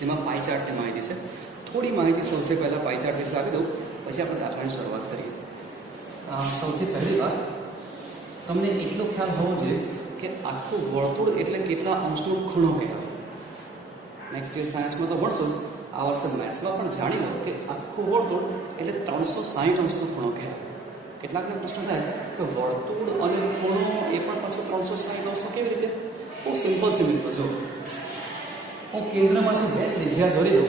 જેમાં પાઈ ચાર્ટની માહિતી છે. થોડી માહિતી સૌથી પહેલાં પાઈ ચાર્ટ વિશે આપી દઉં, પછી આપણે દાખલાની શરૂઆત કરીએ. સૌથી પહેલી વાત તમને એટલો ખ્યાલ હોવો જોઈએ કે આખું વર્તુળ એટલે કેટલા અંશનો ખૂણો કહેવાય. નેક્સ્ટ યર સાયન્સમાં તો ભણશો, આ વર્ષે મેથ્સમાં પણ જાણી લો કે આખું વર્તુળ એટલે 360 અંશનો ખૂણો કહેવાય. કેટલાકને પ્રશ્ન થાય કે વર્તુળ અને ખૂણો એ પણ પાછો 360 અંશનો કેવી રીતે? બહુ સિમ્પલ છે મિત્રો. જો હું કેન્દ્રમાંથી બે ત્રિજ્યા દોરી દઉં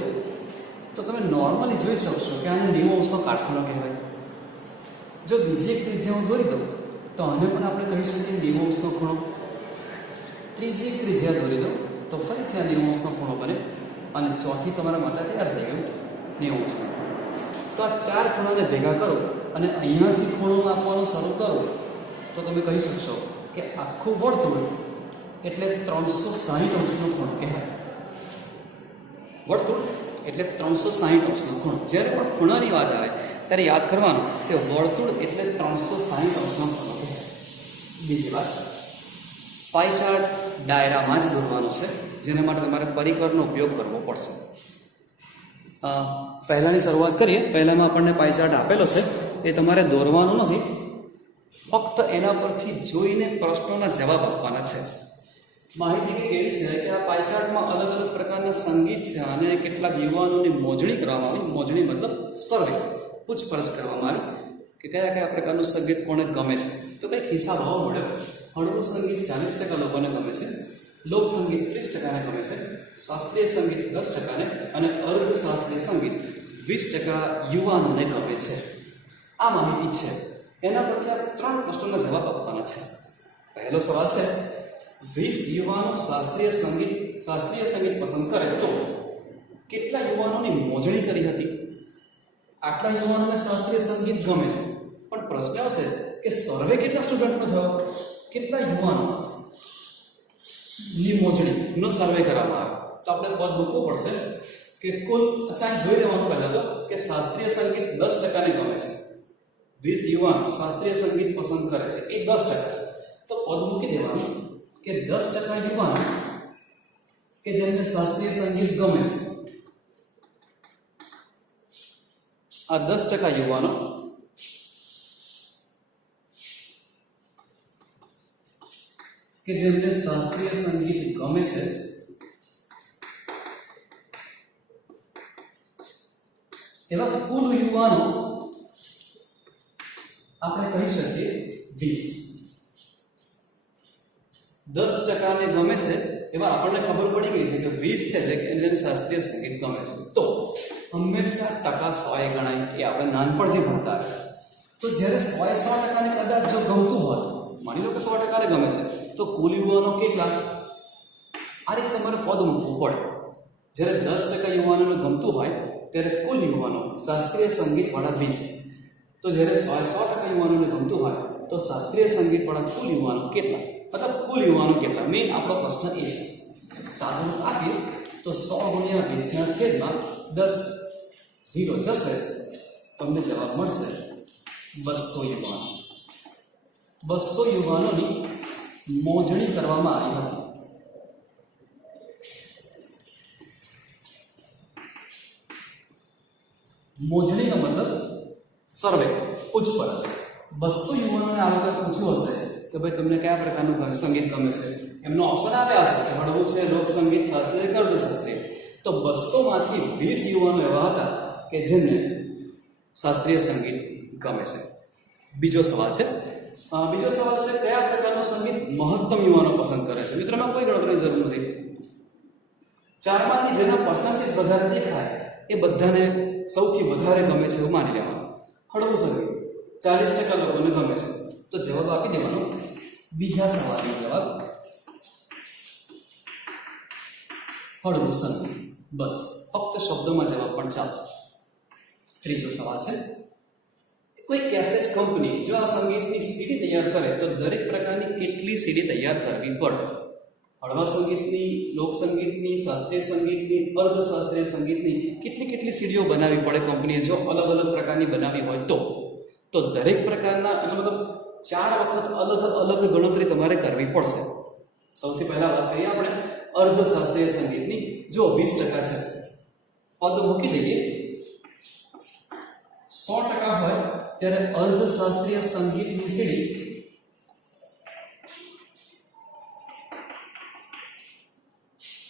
તો તમે નોર્મલી જોઈ શકશો કે આને 90 અંશનો કાટખૂણો કહેવાય. જો બીજી એક ત્રિજ્યા હું દોરી દઉં તો આને પણ આપણે કહી શકીએ 90 અંશનો ખૂણો. ત્રીજી એક ત્રિજ્યા દોરી દઉં તો ફરીથી આ 90 અંશનો ખૂણો બને અને ચોથી તમારા માટે તૈયાર થઈ ગયું 90 અંશનો. તો આ ચાર ખૂણાને ભેગા કરો અને અહીંયાથી ખૂણો આપવાનું શરૂ કરો તો તમે કહી શકશો કે આખું વર્તુળ એટલે 360 અંશનો ખૂણો કહેવાય. વર્તુળ એટલે 360 અંશનો ખૂણો. જ્યારે પણ ખૂણાની વાત આવે ત્યારે યાદ કરવાનું કે વર્તુળ એટલે 360 અંશનો ખૂણો કહેવાય. બીજી વાત, પાઈ ચાર્ટ ડાયરામાં જ દોરવાનું છે, જેના માટે તમારે પરિકરનો ઉપયોગ કરવો પડશે. પહેલાંની શરૂઆત કરીએ. પહેલાંમાં આપણને પાઈ ચાર્ટ આપેલો છે, એ તમારે દોરવાનો નથી, ફક્ત એના પરથી જોઈને પ્રશ્નોના જવાબ આપવાના છે. માહિતી કંઈક એવી છે કે આ પાઈ ચાર્ટમાં અલગ અલગ પ્રકારના સંગીત છે અને કેટલાક યુવાનોની મોજણી કરવામાં આવી. મોજણી મતલબ સર્વે, પૂછપરછ કરવામાં આવી કે કયા કયા પ્રકારનું સંગીત કોને ગમે છે. તો કંઈક હિસાબ આવવા મળ્યો. હળવું સંગીત 40% લોકોને ગમે છે, લોક સંગીત 30%ને ગમે છે, શાસ્ત્રીય સંગીત 10%ને અને અર્ધ શાસ્ત્રીય સંગીત 20% યુવાનોને ગમે છે. આ માહિતી છે, એના પરથી આપણે 3 પ્રશ્નોના જવાબ આપવાના છે. પહેલો સવાલ છે, 20 યુવાનો શાસ્ત્રીય સંગીત પસંદ કરે તો કેટલા યુવાનોની મોજણી કરી હતી? આટલા યુવાનોને શાસ્ત્રીય સંગીત ગમે છે, પણ પ્રશ્ન આવશે કે સર્વે કેટલા સ્ટુડન્ટનો જવાબ, કેટલા યુવાનો ની મોજણીનો સર્વે કરવામાં આવે. તો આપણે પદ મૂકવું પડશે કે કુલ. અચ્છા, અહીં જોઈ લેવાનું પહેલાં તો કે શાસ્ત્રીય સંગીત 10%ને ગમે છે. 20 યુવાનો શાસ્ત્રીય સંગીત પસંદ કરે છે, એ 10% છે. તો પદ મૂકી દેવાનું કે 10% યુવાનો કે જેમને શાસ્ત્રીય સંગીત ગમે છે, આ 10% યુવાનો કે જેમને શાસ્ત્રીય સંગીત ગમે છે એવા કુલ યુવાનો આપણે કહી શકીએ 20. 10%ને ગમે છે એવા આપણને ખબર પડી ગઈ છે કે 20 છે કે જેને શાસ્ત્રીય સંગીત ગમે છે. તો હંમેશા ટકા 100 ગણાય, એ આપણે નાનપણથી ભણતા આવે છે. તો જ્યારે 100%ને કદાચ જો ગમતું હોત, માની લો કે 100%ને ગમે છે, તો કુલ યુવાનો કેટલા? આ રીતે તમારે પદ મૂકવું પડે. જ્યારે 10% યુવાનોને ગમતું હોય ત્યારે કુલ યુવાનો શાસ્ત્રીય સંગીતવાળા 20. તો જ્યારે 100% યુવાનોને ગમતું હોય તો શાસ્ત્રીય સંગીતવાળા કુલ યુવાનો કેટલા? મતલબ કુલ યુવાનો કેટલા? મેઇન આપણો પ્રશ્ન એ છે. સાદું આપીએ તો 100 × 20/10 0 જશે, તમને જવાબ મળશે 200 યુવાનો. 200 યુવાનોની મોજણી કરવામાં આવી હતી. મોજણીનો મતલબ સર્વે, પૂછપરછ. 200 યુવાનોને આ વખત પૂછ્યું હશે કે ભાઈ તમને કયા પ્રકારનું સંગીત ગમે છે. એમનો ઓપ્શન આવ્યા હશે કે હળવું છે, લોક સંગીત, શાસ્ત્રીય, અર્ધ શાસ્ત્રીય. તો 200માંથી 20 યુવાનો એવા હતા કે જેમને શાસ્ત્રીય સંગીત ગમે છે. બીજો સવાલ છે કયા પ્રકારનું સંગીત મહત્તમ યુવાનો પસંદ કરે છે? મિત્રોમાં કોઈ ગણતરીની જરૂર નથી. 4માંથી જેના પર્સન્ટેજ વધારે દેખાય એ બધાને સૌથી વધારે ગમે છે એવું માની લેવાનું. હળવું સંગીત 40% લોકોને ગમે છે, તો જવાબ આપી દેવાનો. બીજા સવાલનો જવાબ હળવું સંગીત. બસ, ફક્ત શબ્દોમાં જવાબ પણ ચાલશે. ત્રીજો સવાલ છે, કોઈ કેસેટ કંપની જો આ સંગીતની સીડી તૈયાર કરે તો દરેક પ્રકારની કેટલી સીડી તૈયાર કરવી પડે? હળવા સંગીતની, લોક સંગીતની, શાસ્ત્રીય સંગીતની, અર્ધ શાસ્ત્રીય સંગીતની કેટલી સીડીઓ બનાવવી પડે કંપનીએ જો અલગ અલગ પ્રકારની બનાવી હોય તો દરેક પ્રકારના મતલબ 4 વખત અલગ અલગ ગણતરી તમારે કરવી પડશે. સૌથી પહેલા વાત કરીએ આપણે અર્ધ શાસ્ત્રીય સંગીતની. જો 20% છે પદ મૂકી દઈએ 100% હોય ત્યારે અર્ધશાસ્ત્રીય સંગીતની સીડી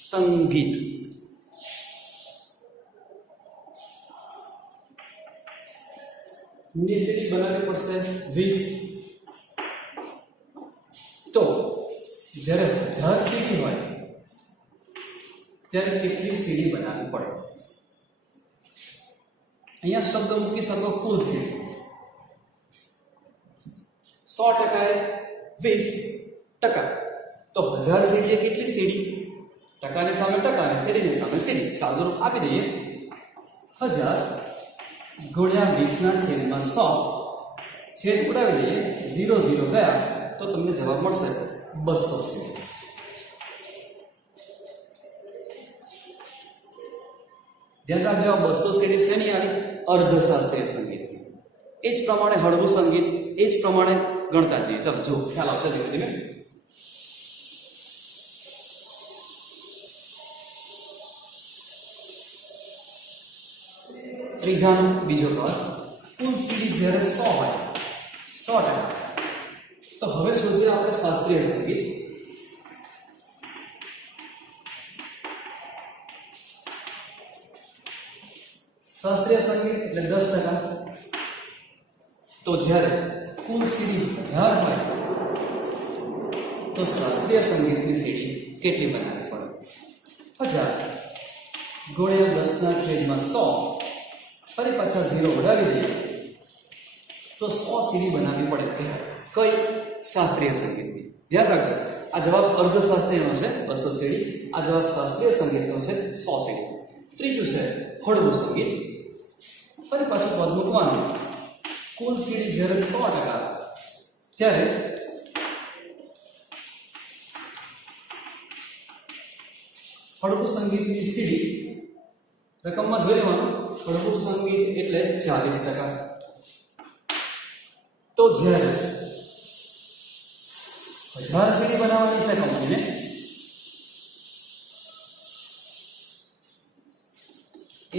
સંગીત ની સીડી બનાવવી પડશે 20. તો જ્યારે 1000 સીડી હોય ત્યારે કેટલી સીડી બનાવવી પડે? અહીંયા શબ્દ મૂકી શકો કુલ સીડી 100% એ 20%. તો 1000 સીડી એ કેટલી સીડી? ટકાની સામે ટકા અને સીડીની સામે સીડી. સાદું રૂપ આપી દઈએ 1000 ગુણ્યા 20/100 છેદ ઉડાવી દઈએ 0 0 ગયા તો તમને જવાબ મળશે 200 સીડી. ધ્યાન રાખજો 200 સીડી શેની આવી? અર્ધશાસ્ત્રીય સંગીત. એ જ પ્રમાણે હળવું સંગીત એ જ પ્રમાણે ગણતા જઈએ. ચાલો જો ખ્યાલ આવશે ધીમે ધીમે. ત્રીજાનો બીજો પદ કુલ સીડી જ્યારે 100 હોય 100%. તો હવે શોધીએ આપણે શાસ્ત્રીય સંગીત. શાસ્ત્રીય સંગીત એટલે 10%. તો જ્યારે કુલ સીડી 1000 હોય તો શાસ્ત્રીય સંગીતની સીડી કેટલી બનાવવી પડે? 1000 ગુણ્યા 10/100 ફરી પાછા 0 ઉડાવી દઈએ તો 100 સીડી બનાવવી પડે. કઈ? શાસ્ત્રીય સંગીતની. ધ્યાન રાખજો આ જવાબ અર્ધશાસ્ત્રીયનો છે 200 સીડી, આ જવાબ શાસ્ત્રીય સંગીતનો છે 100 સીડી. ત્રીજું છે હળવું સંગીત. ફરી પાછું પદ મૂકવાનું. કુલ સીડી જ્યારે 100% ત્યારે હળવું સંગીતની સીડી રકમમાં જોઈ લેવાનું. હળવું સંગીત એટલે 40%. તો જ્યારે 1000 સીડી બનાવવાની છે કંપનીને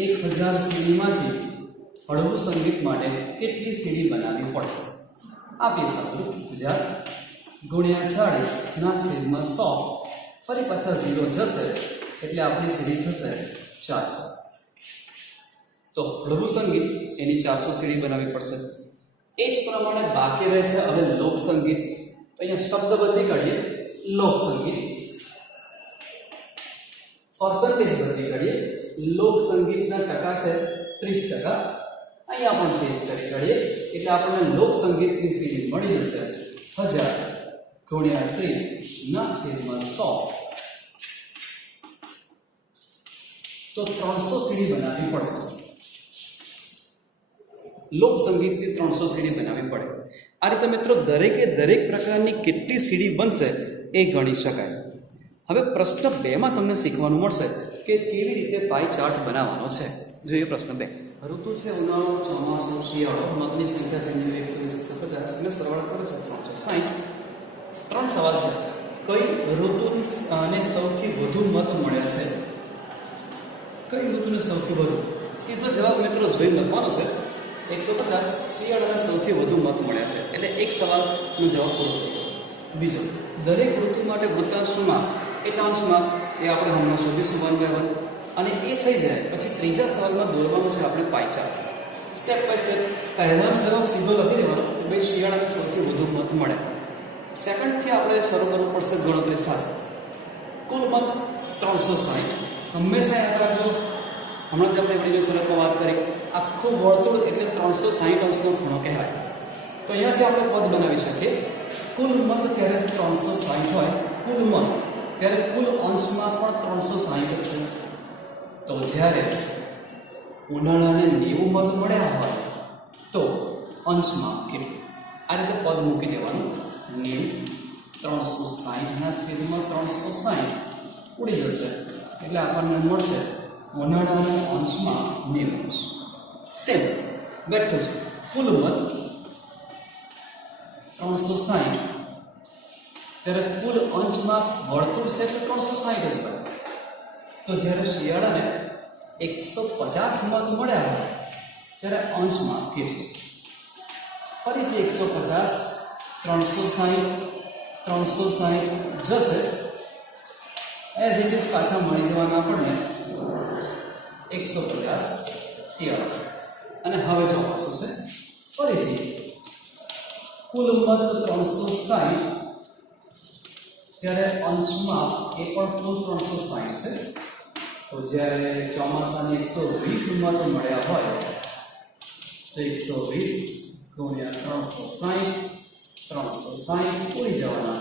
એક 1000 સીડીમાંથી હળવું સંગીત માટે કેટલી સીડી બનાવવી પડશે? આપીએ સાચું 1000 ગુણ્યા 40/100 ફરી પાછા 0 જશે એટલે આપણી સીડી થશે 400. તો હળવું સંગીત એની 400 સીડી બનાવવી પડશે. એ જ પ્રમાણે બાકી રહે છે હવે લોક સંગીત. તો અહીંયા શબ્દ બદલી કાઢીએ લોક સંગીત, પર્સન્ટેજ બદલી કાઢીએ. લોક સંગીતના ટકા છે 30%. અહીંયા પણ ચેન્જ કરી કાઢીએ એટલે આપણને લોક સંગીતની સીડી મળી જશે 1000 ગુણ્યા 30/100. તો 300 સીડી બનાવવી પડશે. લોક સંગીતની 300 સીડી બનાવવી પડે. આ રીતે મિત્રો દરેકે દરેક પ્રકારની કેટલી સીડી બનશે એ ગણી શકાય. હવે પ્રશ્ન 2 માં તમને શીખવાનું મળશે કે કેવી રીતે પાઈ ચાર્ટ બનાવવાનો છે. જોઈએ પ્રશ્ન 2. ઋતુ છે ઉનાળો, ચોમાસું, શિયાળો. મતની સંખ્યા છે 120 150 અને સરવાળો કરે છે 360. 3 સવાલ છે. કઈ ઋતુની અને સૌથી વધુ મત મળ્યા છે? કઈ ઋતુને સૌથી વધુ? સીધો જવાબ મિત્રો જોઈ લખવાનો છે 150. શિયાળાને સૌથી વધુ મત મળ્યા છે એટલે એક સવાલનો જવાબ પૂરો થઈ ગયો. બીજો, દરેક ઋતુ માટે વૃત્તાંશમાં એટલા અંશમાં એ આપણે હમણાં શોધીશું 1/1 અને એ થઈ જાય પછી ત્રીજા સવાલમાં દોરવાનું છે આપણે pie chart. Step by step. પહેલાનો જવાબ સીધો લખી દેવાનો કે ભાઈ શિયાળાને સૌથી વધુ મત મળે. સેકન્ડથી આપણે શરૂ કરવું પડશે ગણતરી સાથે. કુલ મત 360. હંમેશા યાદ રાખજો હમણાં જ આપણે વિડીયો શરૂઆતમાં વાત કરી આખું વર્તુળ એટલે 360 અંશનો ખૂણો કહેવાય. તો અહીંયાથી આપણે પદ બનાવી શકીએ. કુલ મત ત્યારે 360 હોય કુલ મત ત્યારે કુલ અંશમાં પણ 360 છે. તો જ્યારે ઉનાળાને 90 મત મળ્યા હોય તો અંશમાં કેટલું? આ રીતે પદ મૂકી દેવાનું. 90 360/360 ઉડી જશે એટલે આપણને મળશે ઉનાળાના અંશમાં 90 અંશ. સેમ બેઠું છે. કુલ મત 360 ત્યારે કુલ અંશમાં વર્તુળ છે એટલે 360 જ હોય. તો જ્યારે શિયાળાને 150 માં મળ્યા હોય ત્યારે અંશમાં કેટલું? ફરીથી 150, 360 જશે એઝ ઇટ ઇઝ પાછા મળી જવાના આપણને 150 શિયાળો છે. અને હવે ચોમાસું છે. ફરીથી કુલ મત 360 ત્યારે અંશમાં એ પણ કુલ 360 છે. તો જ્યારે ચોમાસાની 120 મત મળ્યા હોય તો 120 ગુણ્યા 360 ઉડી જવાના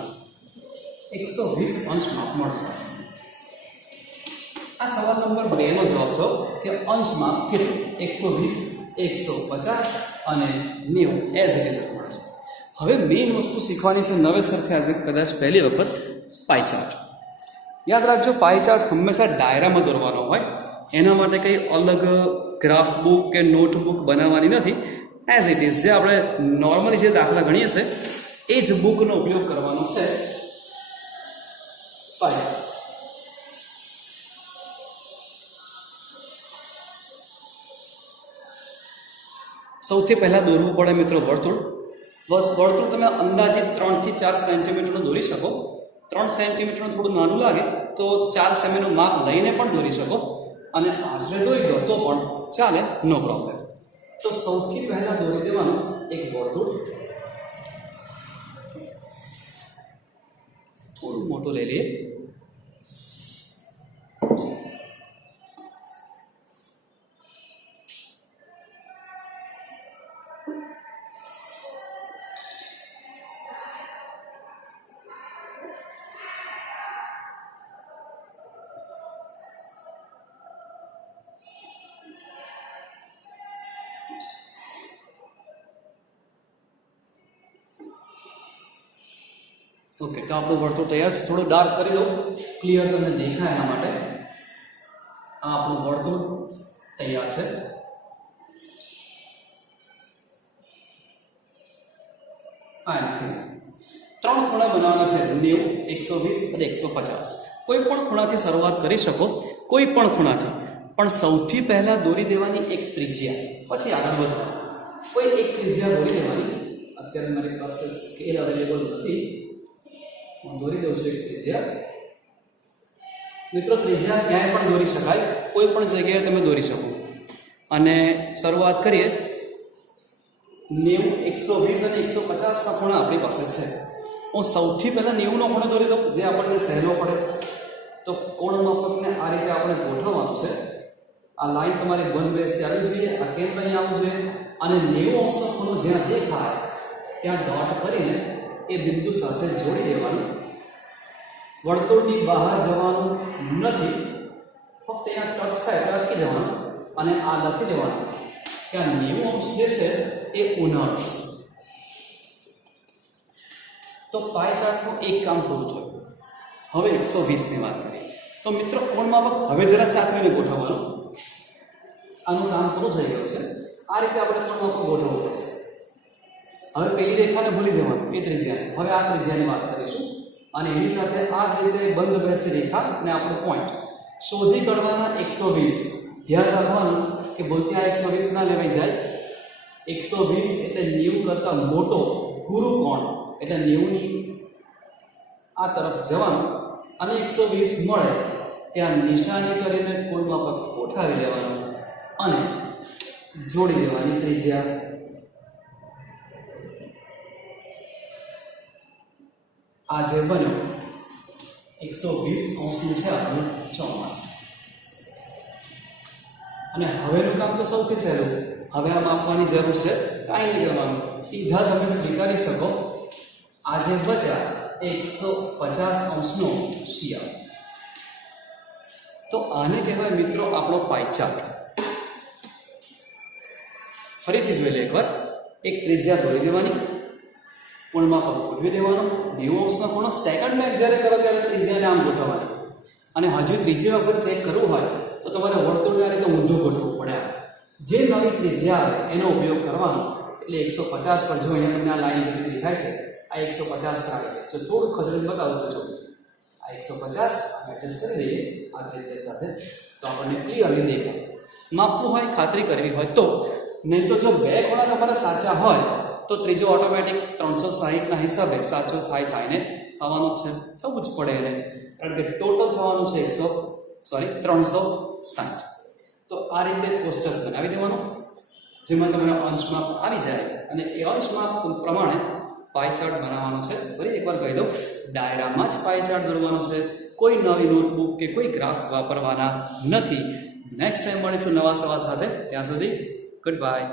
120 અંશમાં મળશે. આ સવાલ નંબર 2 નો જવાબ થયો કે અંશમાં કેટલું? 120, 150 અને 90 એઝ ઇટ ઇઝ મળે છે. હવે મેઇન વસ્તુ શીખવાની છે નવેસરથી આજે કદાચ પહેલી વખત પાઈ ચાર્ટ. યાદ રાખજો, પાઈ ચાર્ટ હંમેશા ડાયરામાં દોરવાનો હોય. એના માટે કંઈ અલગ ગ્રાફ બુક કે નોટબુક બનાવવાની નથી. એઝ ઇટ ઇઝ જે આપણે નોર્મલી જે દાખલા ગણીએ છીએ એ જ બુકનો ઉપયોગ કરવાનો છે. પાઈ ચાર્ટ સૌથી પહેલાં દોરવું પડે મિત્રો વર્તુળ. વર્તુળ તમે અંદાજિત 3 થી 4 સેન્ટીમીટરનું દોરી શકો. 3 સેન્ટીમીટરનું થોડું નાનું લાગે તો 4 સેમીનું માપ લઈને પણ દોરી શકો અને આશરે દોરી દો તો પણ ચાલે, નો પ્રોબ્લેમ. તો સૌથી પહેલાં દોરી દેવાનું એક વર્તુળ. થોડું મોટું લઈ લઈએ. ઓકે, તો આપણું વર્તુળ તૈયાર છે. થોડું ડાર્ક કરી દઉં, ક્લિયર તમને દેખાય એના માટે. આ આપણું વર્તુળ તૈયાર છે. ત્રણ ખૂણા બનાવવાના છે, 90, 120 અને 150. કોઈ પણ ખૂણાથી શરૂઆત કરી શકો, કોઈ પણ ખૂણાથી, પણ સૌથી પહેલા દોરી દેવાની એક ત્રિજ્યા, પછી આગળ વધવાનું. કોઈ એક ત્રિજ્યા દોરી દેવાની. અત્યારે મારી પાસે સ્કેલ અવેલેબલ નથી, હું દોરી દઉં છું એક ત્રિજ્યા. મિત્રો, ત્રિજ્યા ક્યાંય પણ દોરી શકાય, કોઈ પણ જગ્યાએ તમે દોરી શકો. અને શરૂઆત કરીએ. 90, 120 અને 150 ના ખૂણા આપણી પાસે છે. હું સૌથી પહેલા 90 નો ખૂણો દોરી દઉં, જે આપણને સહેલો પડે. તો કોણ માપકને આ રીતે આપણે ગોઠવવાનું છે. આ લાઈન તમારી બંધ બેસતી આવી જોઈએ, આ કેન્દ્ર અહીં આવવું જોઈએ અને 90 અંશનો ખૂણો જ્યાં દેખાય ત્યાં ડોટ કરીને એ બિંદુ સાથે જોડી દેવાનું. વર્તુળની બહાર જવાનું નથી, ફક્ત ત્યાં ટચ થાય એટલે અટકી જવાનું અને આ લખી દેવાનું કે આ 90 અંશ જે છે એ ઉનાળ છે. તો પાઈ ચાર્ટનું એક કામ પૂરું થયું. હવે 120 ની વાત કરીએ તો મિત્રો કોણ માપક હવે જરા સાચવીને ગોઠવવાનું. આનું કામ પૂરું થઈ ગયું છે. આ રીતે આપણે કોણ માપક ગોઠવવું પડશે. હવે પહેલી રેખાને ભૂલી જવાનું, એ ત્રિજ્યાને. હવે આ ત્રિજ્યાની વાત કરીશું અને એની સાથે આ જ રીતે બંધ બેસતી રેખા અને આપણો પોઈન્ટ શોધી કાઢવાના 120. ધ્યાન રાખવાનું કે ભૂલથી આ 120 ના લેવાઈ જાય. 120 એટલે 90 કરતાં મોટો ગુરુ કોણ, એટલે 90 ની આ તરફ જવાનું અને 120 મળે ત્યાં નિશાની કરીને કોણ માપક ગોઠવી લેવાનું અને જોડી દેવાની ત્રિજ્યા. આ જે બન્યો 120 અંશનું છે આપણું ચોમાસ. અને હવેનું કામ તો સૌથી સહેલું. હવે આ માપવાની જરૂર છે, કાંઈ નહીં કરવાનું, સીધા તમે સ્વીકારી શકો. આ જે બચ્યા 150 અંશનો શિયાળ. તો આને કહેવાય મિત્રો આપણો પાઈ ચાર્ટ. ફરીથી જોઈ લે એકવાર. એક ત્રિજ્યા દોરી દેવાની, કોણમાં પણ ગોઠવી દેવાનો. 90 અંશનો ખૂણો સેકન્ડ ટાઈમ જ્યારે કરો ત્યારે ત્રિજ્યાને આમ ગોઠવવાની. અને હજુ ત્રીજી વખત ચેક કરવું હોય તો તમારે વર્તુળને આ રીતે ઊંધું ગોઠવવું પડે. જે નવી ત્રિજ્યા આવે એનો ઉપયોગ કરવાનો. એટલે 150 પર જો અહીંયા તમને આ લાઈન જેવી દેખાય છે, આ 150 પર આવે છે. જો થોડું ખસેડીને બતાવું તો જો આ 150 એડજસ્ટ કરી દઈએ આ ત્રિજ્યા સાથે, તો આપણને ક્લિયરલી દેખાય. માપવું હોય, ખાતરી કરવી હોય તો. નહીં તો જો બે ખૂણા તમારા સાચા હોય તો ત્રીજો ઓટોમેટિક 360ના હિસાબે સાચો થાય ને થવાનું જ છે, થવું જ પડે એને, કારણ કે ટોટલ થવાનું છે 360. તો આ રીતે કોષ્ટક બનાવી દેવાનું જેમાં તમારા અંશ માપ આવી જાય અને એ અંશ માપ પ્રમાણે પાઈ ચાર્ટ બનાવવાનો છે. ફરી એકવાર કહી દઉં, ડાયરામાં જ પાઈ ચાર્ટ દોરવાનો છે, કોઈ નવી નોટબુક કે કોઈ ગ્રાફ વાપરવાના નથી. નેક્સ્ટ ટાઈમ મળીશું નવા સવાલ સાથે. ત્યાં સુધી ગુડ બાય.